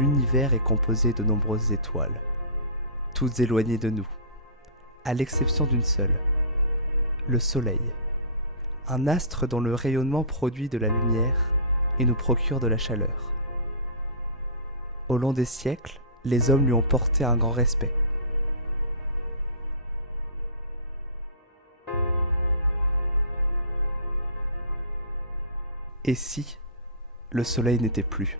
l'univers est composé de nombreuses étoiles, toutes éloignées de nous, à l'exception d'une seule, le Soleil, un astre dont le rayonnement produit de la lumière et nous procure de la chaleur. Au long des siècles, les hommes lui ont porté un grand respect. Et si le Soleil n'était plus ?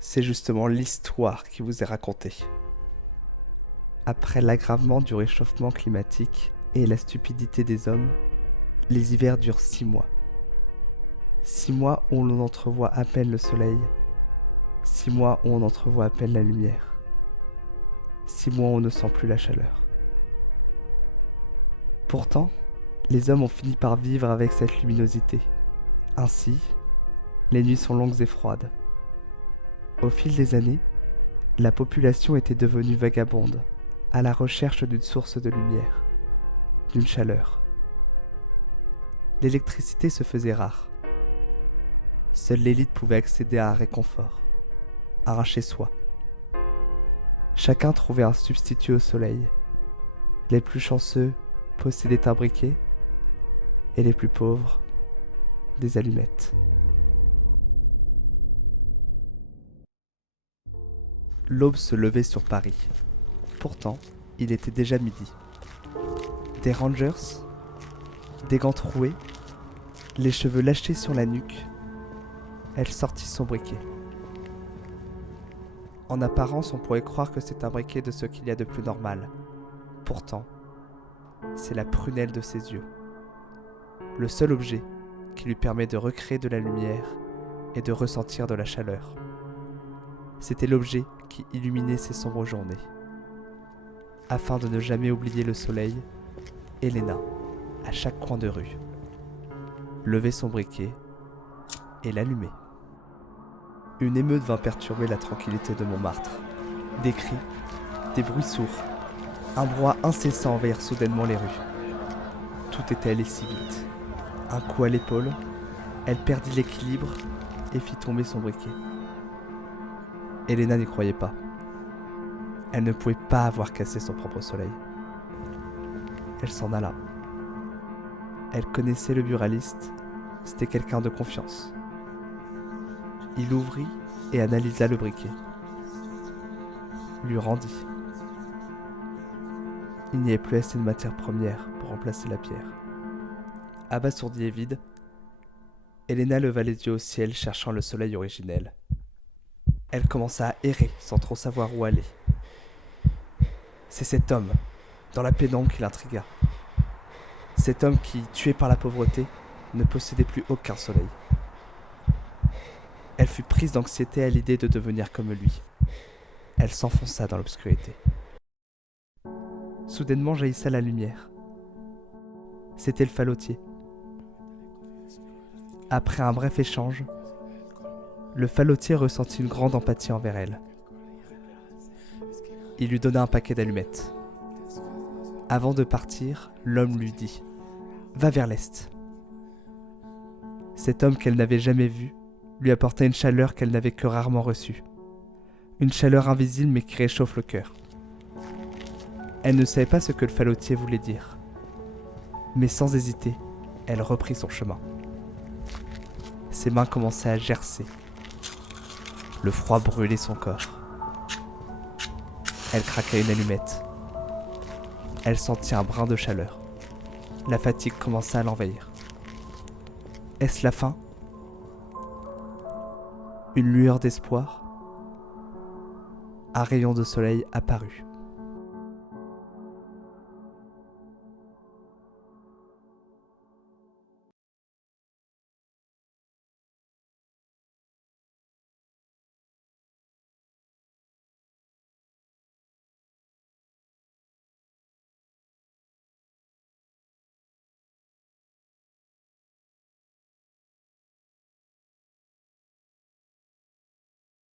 C'est justement l'histoire qui vous est racontée. Après l'aggravement du réchauffement climatique et la stupidité des hommes, les hivers durent 6 mois. 6 mois où l'on entrevoit à peine le soleil, 6 mois où on entrevoit à peine la lumière, 6 mois où on ne sent plus la chaleur. Pourtant, les hommes ont fini par vivre avec cette luminosité. Ainsi, les nuits sont longues et froides. Au fil des années, la population était devenue vagabonde, à la recherche d'une source de lumière, d'une chaleur. L'électricité se faisait rare. Seule l'élite pouvait accéder à un réconfort, à un chez-soi. Chacun trouvait un substitut au soleil. Les plus chanceux possédaient un briquet, et les plus pauvres, des allumettes. L'aube se levait sur Paris. Pourtant, il était déjà midi. Des rangers, des gants troués, les cheveux lâchés sur la nuque, elle sortit son briquet. En apparence, on pourrait croire que c'est un briquet de ce qu'il y a de plus normal. Pourtant, c'est la prunelle de ses yeux. Le seul objet qui lui permet de recréer de la lumière et de ressentir de la chaleur. C'était l'objet qui illuminait ses sombres journées. Afin de ne jamais oublier le soleil, Elena, à chaque coin de rue, levait son briquet et l'allumait. Une émeute vint perturber la tranquillité de Montmartre. Des cris, des bruits sourds, un brouhaha incessant envahirent soudainement les rues. Tout était allé si vite. Un coup à l'épaule, elle perdit l'équilibre et fit tomber son briquet. Elena n'y croyait pas. Elle ne pouvait pas avoir cassé son propre soleil. Elle s'en alla. Elle connaissait le buraliste, c'était quelqu'un de confiance. Il ouvrit et analysa le briquet. Lui rendit. Il n'y avait plus assez de matière première pour remplacer la pierre. Abasourdie et vide, Elena leva les yeux au ciel cherchant le soleil originel. Elle commença à errer sans trop savoir où aller. C'est cet homme, dans la pénombre, qui l'intrigua. Cet homme qui, tué par la pauvreté, ne possédait plus aucun soleil. Elle fut prise d'anxiété à l'idée de devenir comme lui. Elle s'enfonça dans l'obscurité. Soudainement jaillissa la lumière. C'était le fallotier. Après un bref échange, le fallotier ressentit une grande empathie envers elle. Il lui donna un paquet d'allumettes. Avant de partir, l'homme lui dit « Va vers l'est ». Cet homme qu'elle n'avait jamais vu lui apporta une chaleur qu'elle n'avait que rarement reçue. Une chaleur invisible mais qui réchauffe le cœur. Elle ne savait pas ce que le fallotier voulait dire. Mais sans hésiter, elle reprit son chemin. Ses mains commençaient à gercer. Le froid brûlait son corps. Elle craqua une allumette. Elle sentit un brin de chaleur. La fatigue commença à l'envahir. Est-ce la fin ? Une lueur d'espoir ? Un rayon de soleil apparut.